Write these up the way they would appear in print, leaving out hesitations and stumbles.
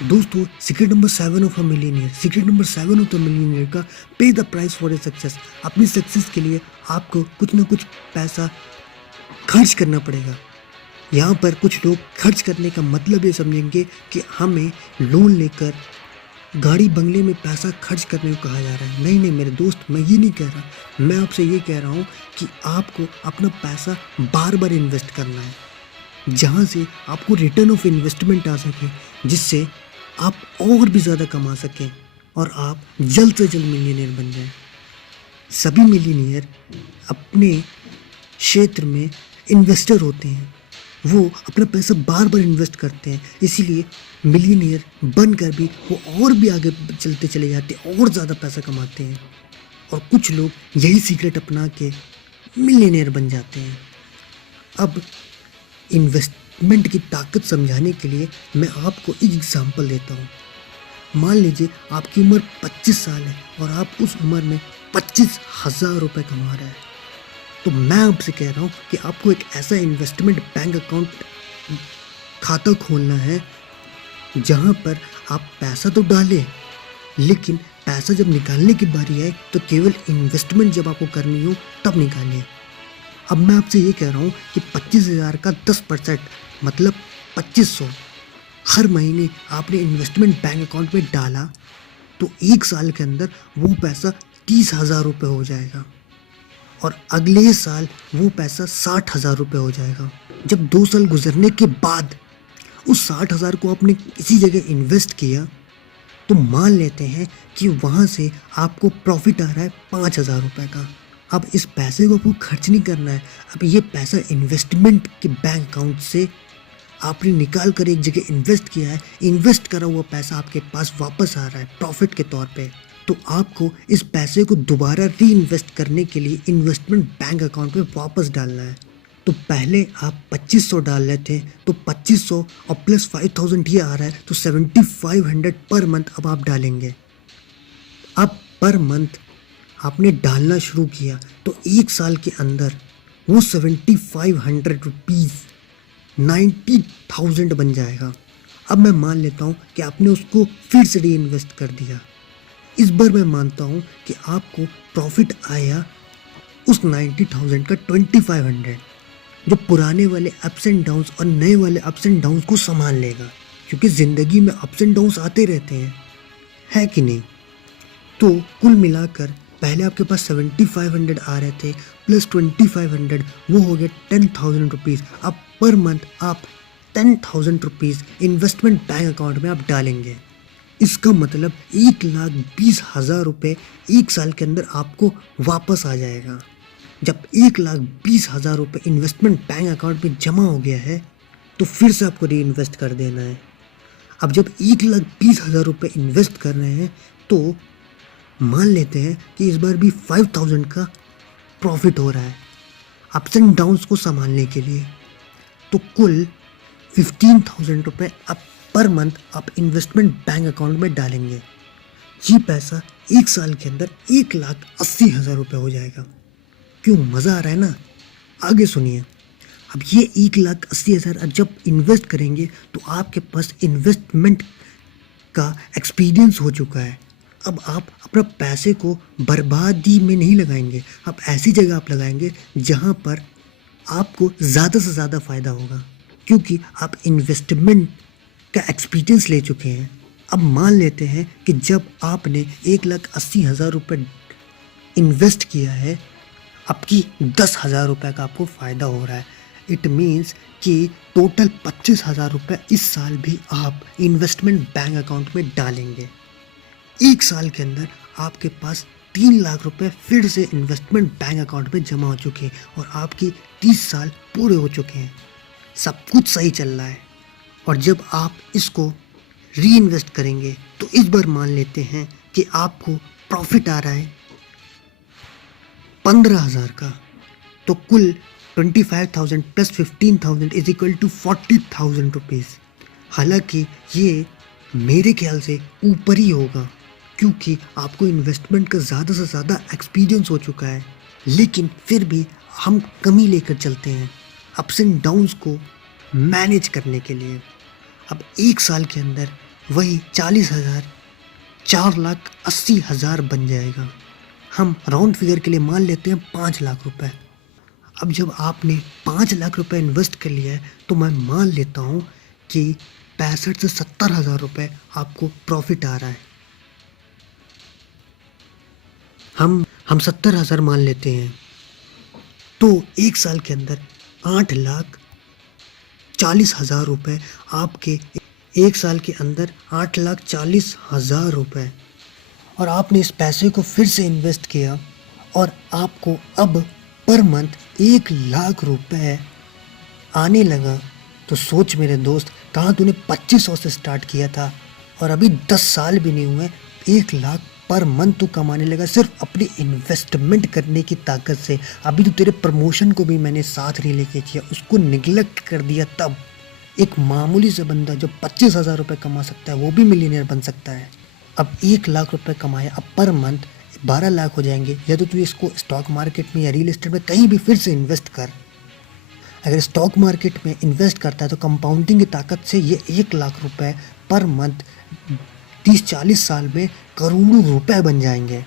दोस्तों, secret number 7 of a millionaire, secret number 7 of the millionaire का पे the price for a success. अपनी success के लिए आपको कुछ ना कुछ पैसा खर्च करना पड़ेगा। यहाँ पर कुछ लोग खर्च करने का मतलब ये समझेंगे कि हमें लोन लेकर गाड़ी बंगले में पैसा खर्च करने को कहा जा रहा है। नहीं नहीं मेरे दोस्त, मैं ये नहीं कह रहा। मैं आपसे ये कह रहा हूँ कि आपको अपना पैसा बार बार इन्वेस्ट करना है, जहाँ से आपको रिटर्न ऑफ इन्वेस्टमेंट आ सके, जिससे आप और भी ज़्यादा कमा सकें और आप जल्द से जल्द मिलियनेयर बन जाएं। सभी मिलियनेयर अपने क्षेत्र में इन्वेस्टर होते हैं। वो अपना पैसा बार बार इन्वेस्ट करते हैं, इसीलिए मिलियनेयर बनकर भी वो और भी आगे चलते चले जाते हैं और ज़्यादा पैसा कमाते हैं। और कुछ लोग यही सीक्रेट अपना के मिलियनेयर बन जाते हैं। अब इन्वेस्टमेंट की ताकत समझाने के लिए मैं आपको एक एग्जांपल देता हूँ। मान लीजिए आपकी उम्र 25 साल है और आप उस उम्र में 25,000 रुपये कमा रहे हैं। तो मैं आपसे कह रहा हूँ कि आपको एक ऐसा इन्वेस्टमेंट बैंक अकाउंट खाता खोलना है, जहाँ पर आप पैसा तो डालें, लेकिन पैसा जब निकालने की बारी आए तो केवल इन्वेस्टमेंट जब आपको करनी हो तब निकालें। अब मैं आपसे ये कह रहा हूँ कि 25,000 का 10% मतलब 2500 हर महीने आपने इन्वेस्टमेंट बैंक अकाउंट में डाला तो एक साल के अंदर वो पैसा 30,000 रुपये हो जाएगा और अगले साल वो पैसा 60,000 रुपये हो जाएगा। जब 2 साल गुजरने के बाद उस 60,000 को आपने किसी जगह इन्वेस्ट किया तो मान लेते हैं कि वहाँ से आपको प्रॉफिट आ रहा है 5,000 रुपये का। अब इस पैसे को आपको खर्च नहीं करना है। अब ये पैसा इन्वेस्टमेंट के बैंक अकाउंट से आपने निकाल कर एक जगह इन्वेस्ट किया है, इन्वेस्ट करा हुआ पैसा आपके पास वापस आ रहा है प्रॉफिट के तौर पे। तो आपको इस पैसे को दोबारा री इन्वेस्ट करने के लिए इन्वेस्टमेंट बैंक अकाउंट में वापस डालना है। तो पहले आप 2500 डाल रहे थे, तो 2500 और प्लस 5,000 ये आ रहा है, तो 7,500 पर मंथ अब आप डालेंगे। अब पर मंथ आपने डालना शुरू किया तो एक साल के अंदर वो 7,500 रुपीज़ 90,000 बन जाएगा। अब मैं मान लेता हूँ कि आपने उसको फिर से री इन्वेस्ट कर दिया। इस बार मैं मानता हूँ कि आपको प्रॉफिट आया उस 90,000 का 2,500, जो पुराने वाले अप्स एंड डाउन्स और नए वाले अप्स एंड डाउन्स को संभाल लेगा, क्योंकि ज़िंदगी में अप्स एंड डाउन्स आते रहते हैं, है कि नहीं। तो कुल मिलाकर पहले आपके पास 7,500 आ रहे थे प्लस 2,500, वो हो गया 10,000 रुपीज़। अब पर मंथ आप 10,000 रुपीज़ इन्वेस्टमेंट बैंक अकाउंट में आप डालेंगे। इसका मतलब 1,20,000 रुपये एक साल के अंदर आपको वापस आ जाएगा। जब 1,20,000 रुपये इन्वेस्टमेंट बैंक अकाउंट में जमा हो गया है तो फिर से आपको री इन्वेस्ट कर देना है। अब जब 1,20,000 रुपये इन्वेस्ट कर रहे हैं तो मान लेते हैं कि इस बार भी 5,000 का प्रॉफिट हो रहा है अप्स एंड डाउन्स को संभालने के लिए। तो कुल 15,000 रुपये अब पर मंथ आप इन्वेस्टमेंट बैंक अकाउंट में डालेंगे। ये पैसा एक साल के अंदर 1,80,000 रुपये हो जाएगा। क्यों, मज़ा आ रहा है ना? आगे सुनिए। अब ये 1,80,000 जब इन्वेस्ट करेंगे तो आपके पास इन्वेस्टमेंट का एक्सपीरियंस हो चुका है। अब आप अपना पैसे को बर्बादी में नहीं लगाएंगे, आप ऐसी जगह आप लगाएंगे जहाँ पर आपको ज़्यादा से ज़्यादा फ़ायदा होगा, क्योंकि आप इन्वेस्टमेंट का एक्सपीरियंस ले चुके हैं। अब मान लेते हैं कि जब आपने 1,80,000 रुपये इन्वेस्ट किया है, आपकी 10,000 रुपये का आपको फ़ायदा हो रहा है। इट मीन्स कि टोटल 25,000 रुपये इस साल भी आप इन्वेस्टमेंट बैंक अकाउंट में डालेंगे। एक साल के अंदर आपके पास 3 लाख रुपए फिर से इन्वेस्टमेंट बैंक अकाउंट में जमा हो चुके हैं और आपकी 30 साल पूरे हो चुके हैं। सब कुछ सही चल रहा है। और जब आप इसको री इन्वेस्ट करेंगे तो इस बार मान लेते हैं कि आपको प्रॉफिट आ रहा है 15,000 का, तो कुल 25,000 plus 15,000 is equal to 40,000 rupees. हालांकि ये मेरे ख्याल से ऊपर ही होगा, क्योंकि आपको इन्वेस्टमेंट का ज़्यादा से ज़्यादा एक्सपीरियंस हो चुका है, लेकिन फिर भी हम कमी लेकर चलते हैं अप्स एंड डाउन्स को मैनेज करने के लिए। अब एक साल के अंदर वही 40,000 4,80,000 बन जाएगा। हम राउंड फिगर के लिए मान लेते हैं 5 लाख रुपए। अब जब आपने 5 लाख रुपए इन्वेस्ट कर लिया है तो मैं मान लेता हूँ कि 65 से 70,000 रुपये आपको प्रॉफिट आ रहा है। हम 70,000 मान लेते हैं, तो एक साल के अंदर 8,40,000 रुपये आपके, एक साल के अंदर 8,40,000 रुपये, और आपने इस पैसे को फिर से इन्वेस्ट किया और आपको अब पर मंथ 1,00,000 रुपये आने लगा। तो सोच मेरे दोस्त, कहाँ तूने 2500 से स्टार्ट किया था और अभी 10 साल भी नहीं हुए 1,00,000 पर मंथ तू कमाने लगा सिर्फ अपनी इन्वेस्टमेंट करने की ताकत से। अभी तो तेरे प्रमोशन को भी मैंने साथ नहीं लेके किया, उसको निगलेक्ट कर दिया। तब एक मामूली से बंदा जो 25,000 रुपये कमा सकता है वो भी मिलीनियर बन सकता है। अब 1,00,000 रुपये कमाया, अब पर मंथ 12 लाख हो जाएंगे। या तो तू इसको स्टॉक मार्केट में या रियल एस्टेट में कहीं भी फिर से इन्वेस्ट कर। अगर स्टॉक मार्केट में इन्वेस्ट करता है तो कंपाउंडिंग की ताकत से ये 1,00,000 रुपये पर मंथ 30-40 साल में करोड़ों रुपए बन जाएंगे।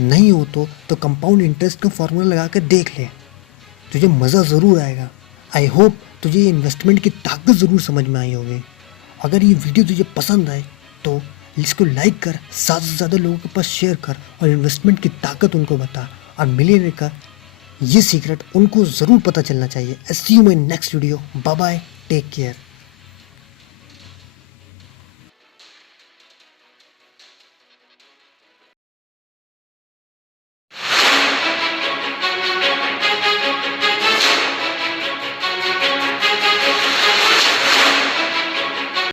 नहीं हो तो कंपाउंड इंटरेस्ट का फॉर्मूला लगा कर देख ले, तुझे मज़ा ज़रूर आएगा। आई होप तुझे ये इन्वेस्टमेंट की ताकत ज़रूर समझ में आई होगी। अगर ये वीडियो तुझे पसंद आए तो इसको लाइक कर, ज़्यादा से ज़्यादा लोगों के पास शेयर कर और इन्वेस्टमेंट की ताकत उनको बता। और मिलियनेयर का ये सीक्रेट उनको ज़रूर पता चलना चाहिए। See you in next video. Bye bye, take care.